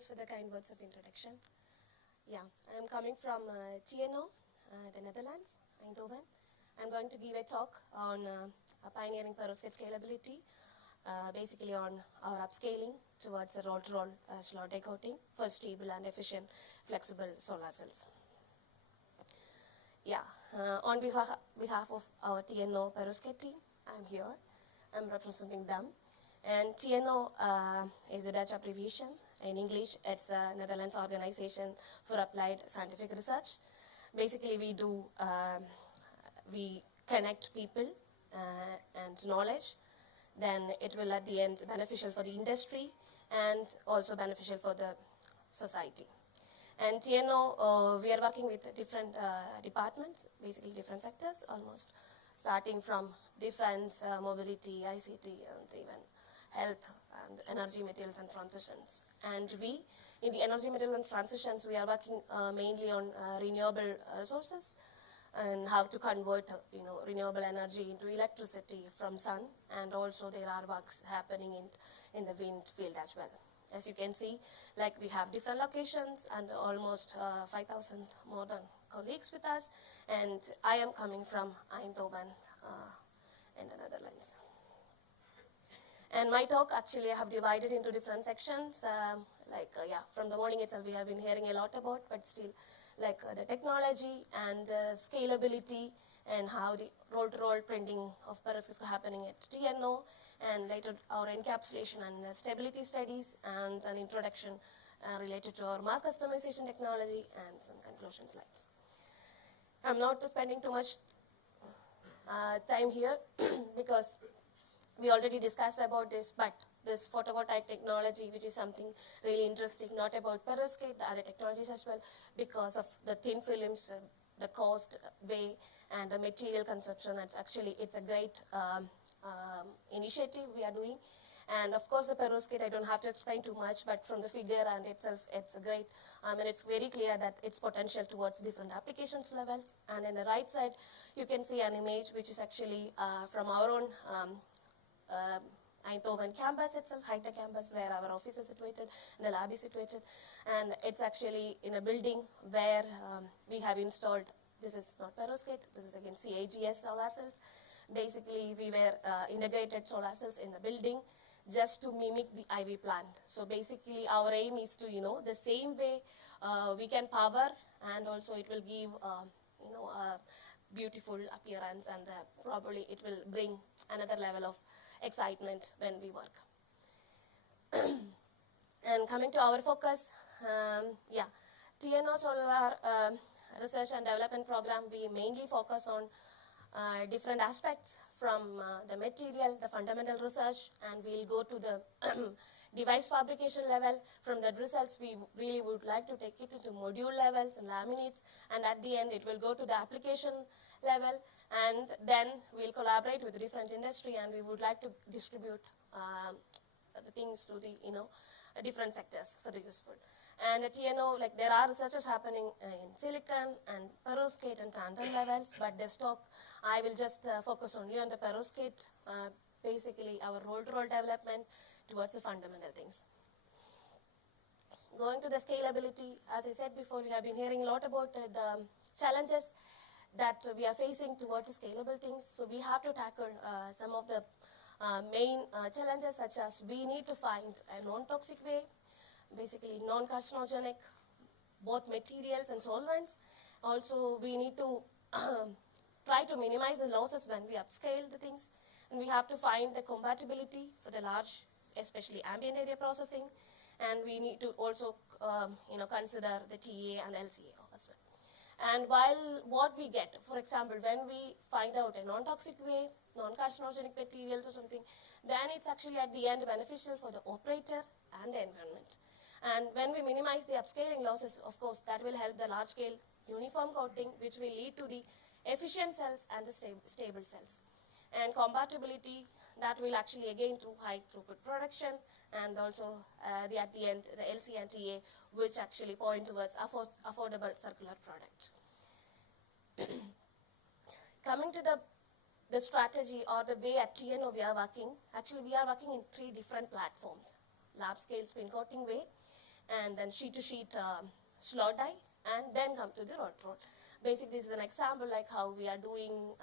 Thanks for the kind words of introduction. Yeah, I'm coming from TNO, the Netherlands, Eindhoven. I'm going to give a talk on pioneering perovskite scalability, basically on our upscaling towards a roll-to-roll slot coating for stable and efficient flexible solar cells. Yeah, on behalf of our TNO perovskite team, I'm here. I'm representing them. And TNO is a Dutch abbreviation. In English, it's a Netherlands Organization for Applied Scientific Research. Basically, we connect people and knowledge. Then it will, at the end, beneficial for the industry and also beneficial for the society. And TNO, we are working with different departments, basically different sectors, almost starting from defense, mobility, ICT, and even health and energy materials and transitions. And we, in the energy material and transitions, we are working mainly on renewable resources and how to convert renewable energy into electricity from sun, and also there are works happening in the wind field as well. As you can see, like we have different locations and almost 5,000 more than colleagues with us, and I am coming from Eindhoven in the Netherlands. And my talk, actually, I have divided into different sections. From the morning itself, we have been hearing a lot about, but still, the technology and scalability and how the roll-to-roll printing of perovskites is happening at TNO, and later our encapsulation and stability studies, and an introduction related to our mass customization technology, and some conclusion slides. I'm not spending too much time here because we already discussed about this, but this photovoltaic technology, which is something really interesting, not about perovskite, the other technologies as well, because of the thin films, the cost, way, and the material consumption. It's a great initiative we are doing. And of course, the perovskite, I don't have to explain too much, but from the figure and itself, it's a great, and it's very clear that its potential towards different applications levels. And in the right side, you can see an image which is actually from our own Eindhoven campus itself, high-tech campus, where our office is situated, and the lab is situated. And it's actually in a building where we have installed, this is not perovskite, this is again CAGS solar cells. Basically, we were integrated solar cells in the building just to mimic the IV plant. So basically, our aim is to, the same way we can power, and also it will give, a beautiful appearance, and probably it will bring another level of excitement when we work. And coming to our focus, TNO Solar Research and Development Program, we mainly focus on different aspects from the material, the fundamental research, and we'll go to the device fabrication level. From the results, we really would like to take it into module levels and laminates, and at the end, it will go to the application level, and then we'll collaborate with different industry, and we would like to distribute the things to the different sectors for the useful. And at TNO, there are researches happening in silicon and perovskite and tandem levels, but this talk, I will just focus only on the perovskite, basically our roll-to-roll development towards the fundamental things. Going to the scalability, as I said before, we have been hearing a lot about the challenges that we are facing towards the scalable things. So we have to tackle some of the main challenges, such as we need to find a non-toxic way, basically non-carcinogenic, both materials and solvents. Also, we need to try to minimize the losses when we upscale the things. And we have to find the compatibility for the large, especially ambient area processing. And we need to also consider the TA and LCA as well. And while what we get, for example, when we find out a non-toxic way, non-carcinogenic materials or something, then it's actually at the end beneficial for the operator and the environment. And when we minimize the upscaling losses, of course, that will help the large-scale uniform coating, which will lead to the efficient cells and the stable cells. And compatibility, that will actually, again, through high-throughput production, and also at the end, the LC and TA, which actually point towards affordable circular product. Coming to the strategy or the way at TNO we are working, actually we are working in 3 different platforms. Lab scale spin coating way, and then sheet-to-sheet slot die, and then come to the rod roll. Basically, this is an example like how we are doing